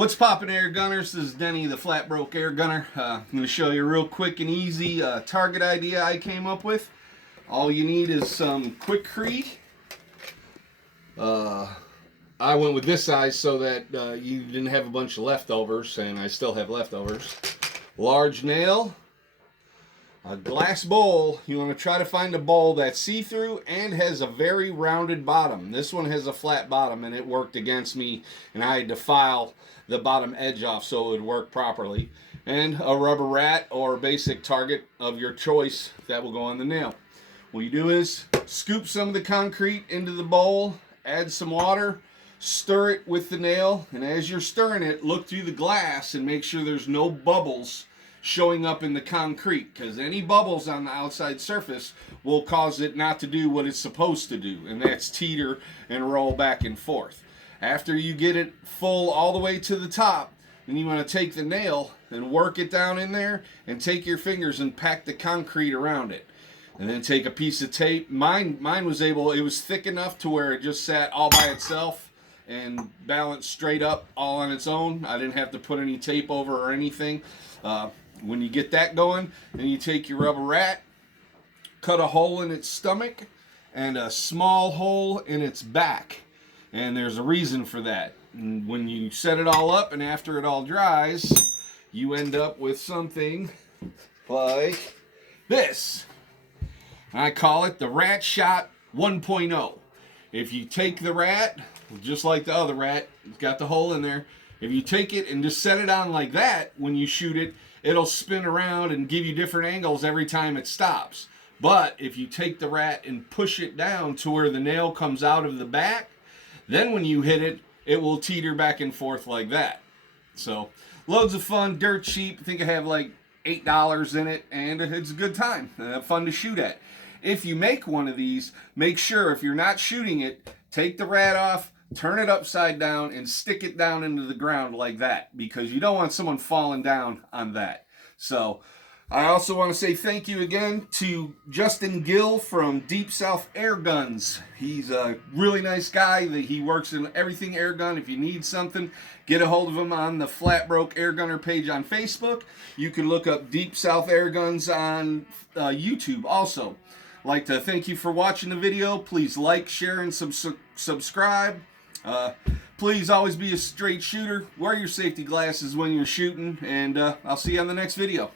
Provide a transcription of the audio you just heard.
What's poppin', air gunners? This is Denny, the flat broke air gunner. I'm going to show you a real quick and easy target idea I came up with. All you need is some Quikrete. I went with this size so that you didn't have a bunch of leftovers, and I still have leftovers. Large nail, a glass bowl. You want to try to find a bowl that's see-through and has a very rounded bottom. This one has a flat bottom, and it worked against me, and I had to file the bottom edge off so it would work properly. And a rubber rat or basic target of your choice that will go on the nail. What you do is scoop some of the concrete into the bowl, add some water, stir it with the nail, and as you're stirring it, look through the glass and make sure there's no bubbles showing up in the concrete, because any bubbles on the outside surface will cause it not to do what it's supposed to do, and that's teeter and roll back and forth. After you get it full all the way to the top, then you want to take the nail and work it down in there and take your fingers and pack the concrete around it. And then take a piece of tape. Mine was able, it was thick enough to where it just sat all by itself and balanced straight up all on its own. I didn't have to put any tape over or anything. When you get that going, then you take your rubber rat, cut a hole in its stomach and a small hole in its back. And there's a reason for that. And when you set it all up and after it all dries, you end up with something like this. I call it the Ratshot 1.0. If you take the rat, just like the other rat, it's got the hole in there. If you take it and just set it on like that, when you shoot it, it'll spin around and give you different angles every time it stops. But if you take the rat and push it down to where the nail comes out of the back, then when you hit it, it will teeter back and forth like that. So, loads of fun, dirt cheap. I think I have like $8 in it, and it's a good time. Fun to shoot at. If you make one of these, make sure if you're not shooting it, take the rat off, turn it upside down, and stick it down into the ground like that, because you don't want someone falling down on that. So, I also want to say thank you again to Justin Gill from Deep South Airguns. He's a really nice guy. He works in everything airgun. If you need something, get a hold of him on the Flat Broke Air Gunner page on Facebook. You can look up Deep South Airguns on YouTube also. I'd like to thank you for watching the video. Please like, share, and subscribe. Please always be a straight shooter. Wear your safety glasses when you're shooting, and I'll see you on the next video.